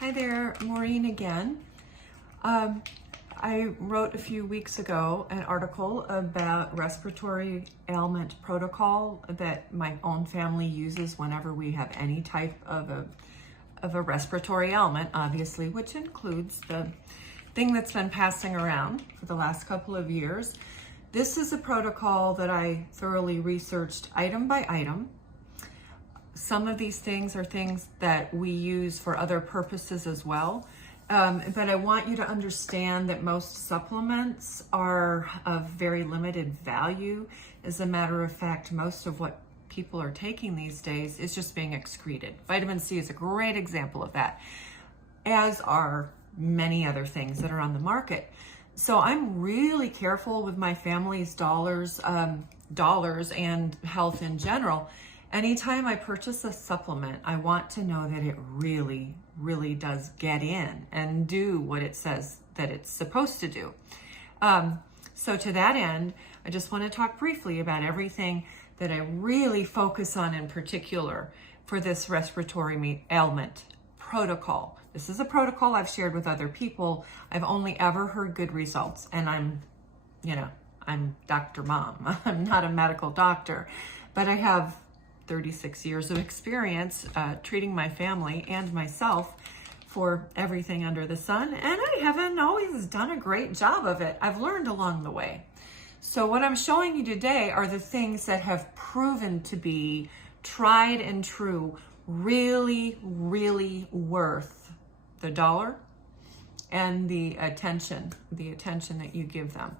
Hi there, Maureen again. I wrote a few weeks ago an article about respiratory ailment protocol that my own family uses whenever we have any type of a respiratory ailment, obviously, which includes the thing that's been passing around for the last couple of years. This is a protocol that I thoroughly researched item by item. Some of these things are things that we use for other purposes as well. But I want you to understand that most supplements are of very limited value. As a matter of fact, most of what people are taking these days is just being excreted. Vitamin C is a great example of that, as are many other things that are on the market. So I'm really careful with my family's dollars and health in general. Anytime I purchase a supplement, I want to know that it really, really does get in and do what it says that it's supposed to do. So to that end, I just want to talk briefly about everything that I really focus on in particular for this respiratory ailment protocol. This is a protocol I've shared with other people. I've only ever heard good results, and I'm Dr. Mom. I'm not a medical doctor, but I have 36 years of experience treating my family and myself for everything under the sun, and I haven't always done a great job of it. I've learned along the way. So what I'm showing you today are the things that have proven to be tried and true, really, really worth the dollar and the attention that you give them.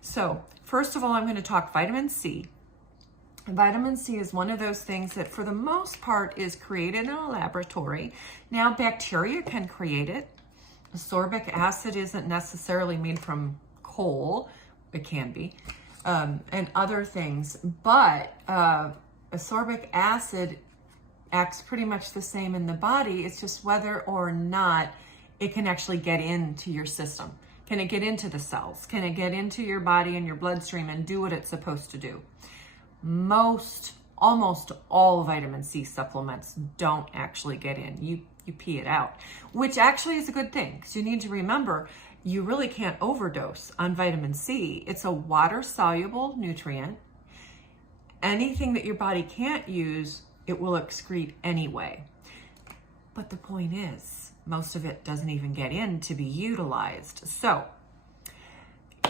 So first of all, I'm going to talk vitamin C. Vitamin C is one of those things that for the most part is created in a laboratory. Now bacteria can create it. Ascorbic acid isn't necessarily made from coal. It can be, and other things, but ascorbic acid acts pretty much the same in the body. It's just whether or not it can actually get into your system. Can it get into the cells? Can it get into your body and your bloodstream and do what it's supposed to do? Almost all vitamin C supplements don't actually get in. You pee it out, which actually is a good thing, because you need to remember you really can't overdose on vitamin C. It's a water-soluble nutrient. Anything that your body can't use, it will excrete anyway. But the point is, most of it doesn't even get in to be utilized. So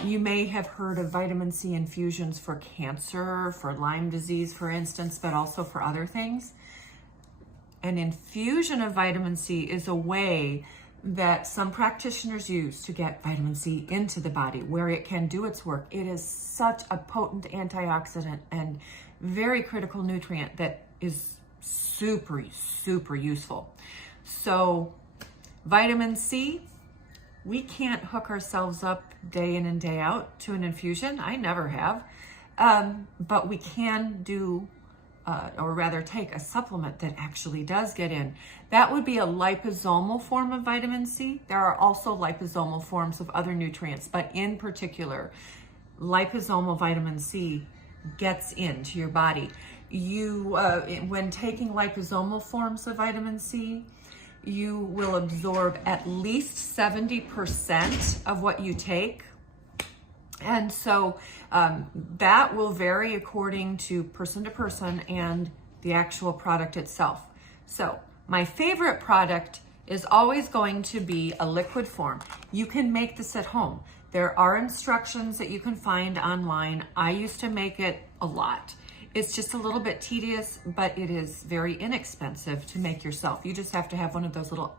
you may have heard of vitamin C infusions for cancer, for Lyme disease, for instance, but also for other things. An infusion of vitamin C is a way that some practitioners use to get vitamin C into the body where it can do its work. It is such a potent antioxidant and very critical nutrient that is super, super useful. So vitamin C, we can't hook ourselves up day in and day out to an infusion. I never have. But we can do, or rather take a supplement that actually does get in. That would be a liposomal form of vitamin C. There are also liposomal forms of other nutrients, but in particular, liposomal vitamin C gets into your body. When taking liposomal forms of vitamin C, you will absorb at least 70% of what you take. And so that will vary according to person and the actual product itself. So my favorite product is always going to be a liquid form. You can make this at home. There are instructions that you can find online. I used to make it a lot. It's just a little bit tedious, but it is very inexpensive to make yourself. You just have to have one of those little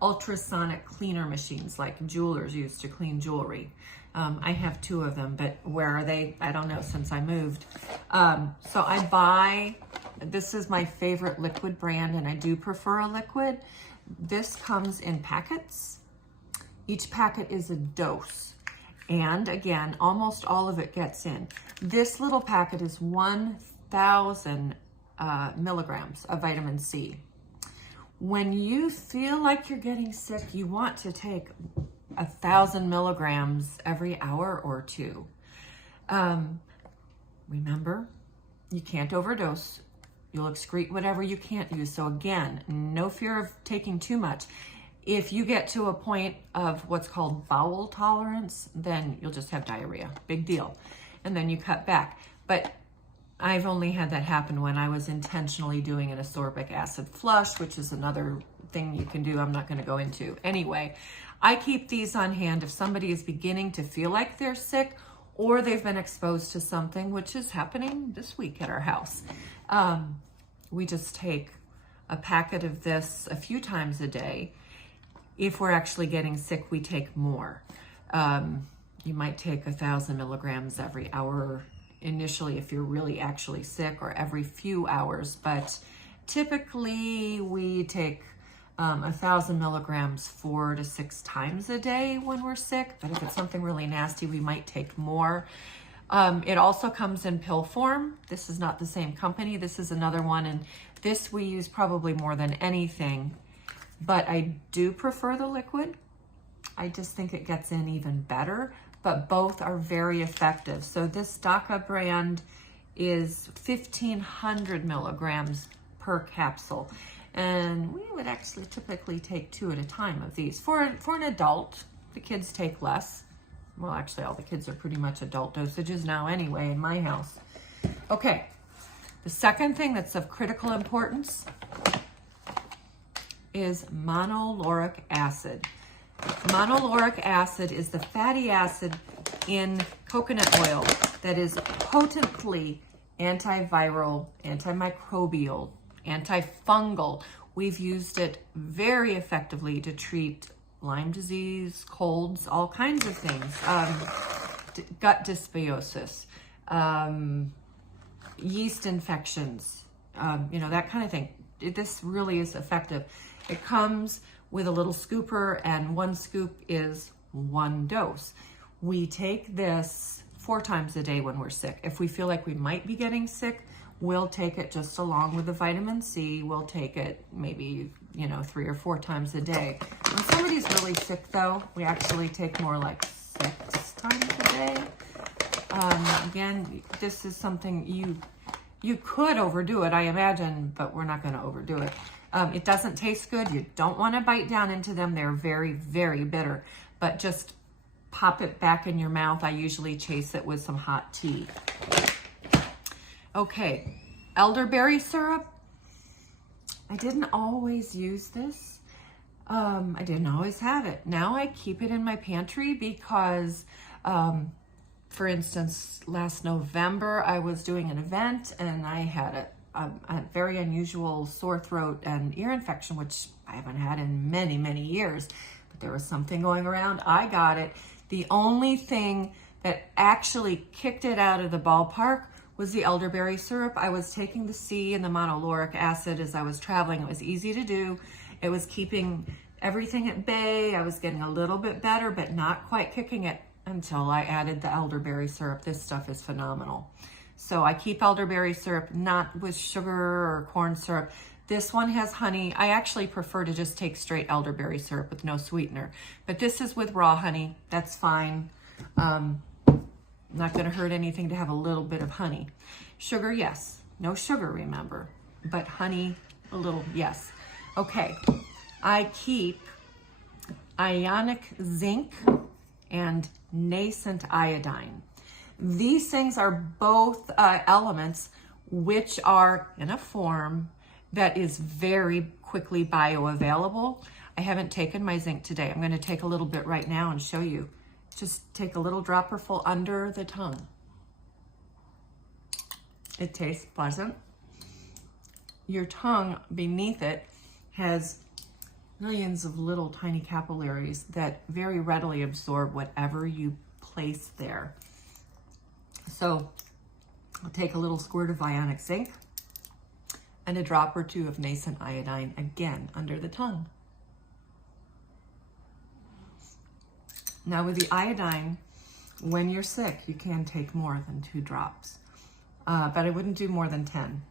ultrasonic cleaner machines like jewelers use to clean jewelry. I have 2 of them, but where are they? I don't know, since I moved. So I buy, this is my favorite liquid brand, and I do prefer a liquid. This comes in packets. Each packet is a dose. And again, almost all of it gets in. This little packet is 1,000 milligrams of vitamin C. When you feel like you're getting sick, you want to take 1,000 milligrams every hour or 2. Remember, you can't overdose. You'll excrete whatever you can't use. So again, no fear of taking too much. If you get to a point of what's called bowel tolerance, then you'll just have diarrhea. Big deal. And then you cut back. But I've only had that happen when I was intentionally doing an ascorbic acid flush, which is another thing you can do I'm not going to go into. Anyway, I keep these on hand if somebody is beginning to feel like they're sick or they've been exposed to something, which is happening this week at our house. We just take a packet of this a few times a day. If we're actually getting sick, we take more. You might take 1,000 milligrams every hour initially if you're really actually sick, or every few hours, but typically we take 1,000 milligrams 4 to 6 times a day when we're sick. But if it's something really nasty, we might take more. It also comes in pill form. This is not the same company. This is another one, and this we use probably more than anything, but I do prefer the liquid. I just think it gets in even better, but both are very effective. So this DACA brand is 1,500 milligrams per capsule. And we would actually typically take 2 at a time of these. For an adult, the kids take less. Well, actually, all the kids are pretty much adult dosages now anyway in my house. Okay, the second thing that's of critical importance is monolauric acid. Monolauric acid is the fatty acid in coconut oil that is potently antiviral, antimicrobial, antifungal. We've used it very effectively to treat Lyme disease, colds, all kinds of things, gut dysbiosis, yeast infections, that kind of thing. This really is effective. It comes with a little scooper, and 1 scoop is 1 dose. We take this 4 times a day when we're sick. If we feel like we might be getting sick, we'll take it just along with the vitamin C. We'll take it maybe, 3 or 4 times a day. When somebody's really sick though, we actually take more like 6 times a day. Again, this is something you could overdo it, I imagine, but we're not going to overdo it. It doesn't taste good. You don't want to bite down into them. They're very, very bitter, but just pop it back in your mouth. I usually chase it with some hot tea. Okay, elderberry syrup. I didn't always use this. I didn't always have it. Now I keep it in my pantry because, for instance, last November I was doing an event and I had a very unusual sore throat and ear infection, which I haven't had in many, many years, but there was something going around. I got it. The only thing that actually kicked it out of the ballpark was the elderberry syrup. I was taking the C and the monolauric acid as I was traveling. It was easy to do. It was keeping everything at bay. I was getting a little bit better, but not quite kicking it until I added the elderberry syrup. This stuff is phenomenal. So I keep elderberry syrup, not with sugar or corn syrup. This one has honey. I actually prefer to just take straight elderberry syrup with no sweetener, but this is with raw honey. That's fine. Not going to hurt anything to have a little bit of honey. Sugar, yes. No sugar, remember, but honey, a little, yes. Okay, I keep Ionic Zinc and Nascent Iodine. These things are both elements which are in a form that is very quickly bioavailable. I haven't taken my zinc today. I'm going to take a little bit right now and show you. Just take a little dropperful under the tongue. It tastes pleasant. Your tongue beneath it has millions of little tiny capillaries that very readily absorb whatever you place there. So I'll take a little squirt of Ionic Zinc and a drop or 2 of Nascent Iodine, again, under the tongue. Now with the iodine, when you're sick, you can take more than 2 drops, but I wouldn't do more than 10.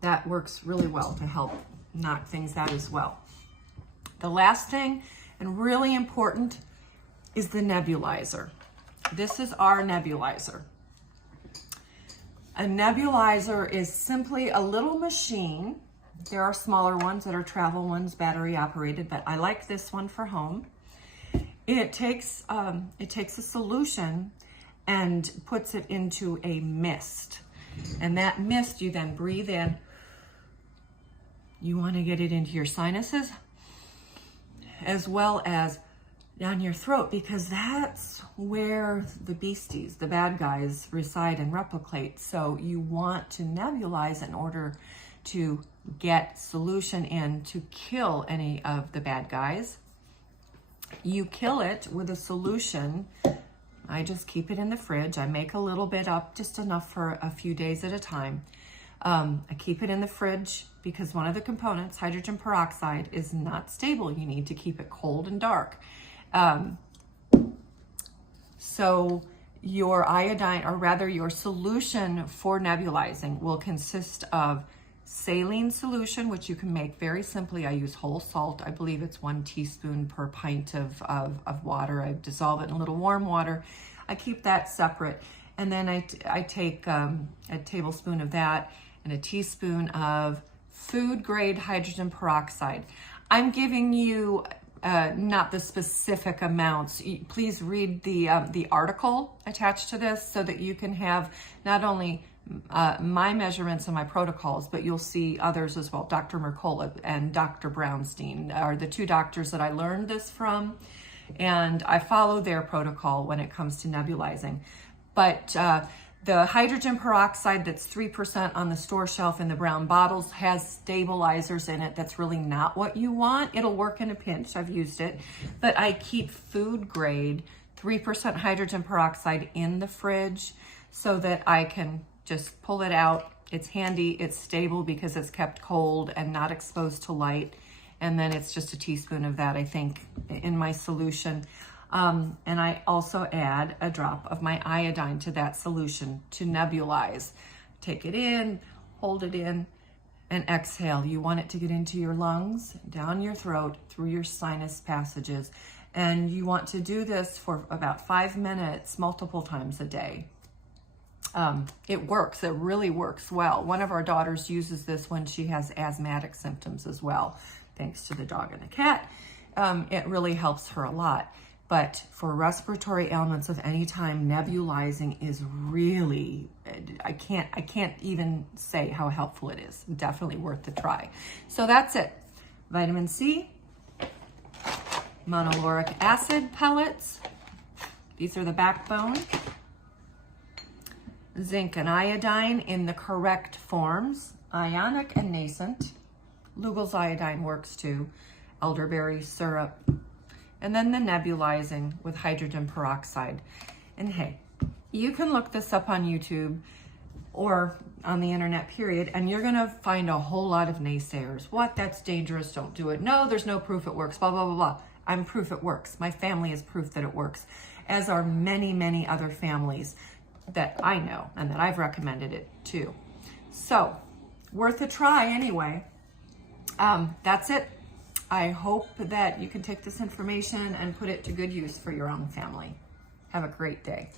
That works really well to help knock things out as well. The last thing, and really important, is the nebulizer. This is our nebulizer. A nebulizer is simply a little machine. There are smaller ones that are travel ones, battery operated, but I like this one for home. It takes a solution and puts it into a mist. And that mist you then breathe in. You want to get it into your sinuses as well as down your throat, because that's where the beasties, the bad guys, reside and replicate. So you want to nebulize in order to get solution in to kill any of the bad guys. You kill it with a solution. I just keep it in the fridge. I make a little bit up, just enough for a few days at a time. I keep it in the fridge because one of the components, hydrogen peroxide, is not stable. You need to keep it cold and dark. So your iodine, or rather your solution for nebulizing, will consist of saline solution, which you can make very simply. I use whole salt. I believe it's 1 teaspoon per pint of water. I dissolve it in a little warm water. I keep that separate. And then I take a tablespoon of that and a teaspoon of food grade hydrogen peroxide. I'm giving you not the specific amounts. Please read the article attached to this so that you can have not only my measurements and my protocols, but you'll see others as well. Dr. Mercola and Dr. Brownstein are the two doctors that I learned this from, and I follow their protocol when it comes to nebulizing. But the hydrogen peroxide that's 3% on the store shelf in the brown bottles has stabilizers in it. That's really not what you want. It'll work in a pinch. I've used it. But I keep food grade 3% hydrogen peroxide in the fridge so that I can just pull it out. It's handy. It's stable because it's kept cold and not exposed to light. And then it's just a teaspoon of that, I think, in my solution. And I also add a drop of my iodine to that solution to nebulize. Take it in, hold it in, and exhale. You want it to get into your lungs, down your throat, through your sinus passages. And you want to do this for about 5 minutes, multiple times a day. It works. It really works well. One of our daughters uses this when she has asthmatic symptoms as well, thanks to the dog and the cat. It really helps her a lot. But for respiratory ailments of any time, nebulizing is really, I can't even say how helpful it is. Definitely worth the try. So that's it. Vitamin C, monolauric acid pellets. These are the backbone. Zinc and iodine in the correct forms. Ionic and Nascent. Lugel's iodine works too. Elderberry syrup. And then the nebulizing with hydrogen peroxide. And hey, you can look this up on YouTube or on the internet, period, and you're gonna find a whole lot of naysayers. What? That's dangerous, don't do it. No, there's no proof it works, blah, blah, blah, blah. I'm proof it works. My family is proof that it works, as are many, many other families that I know and that I've recommended it to. So, worth a try anyway. That's it. I hope that you can take this information and put it to good use for your own family. Have a great day.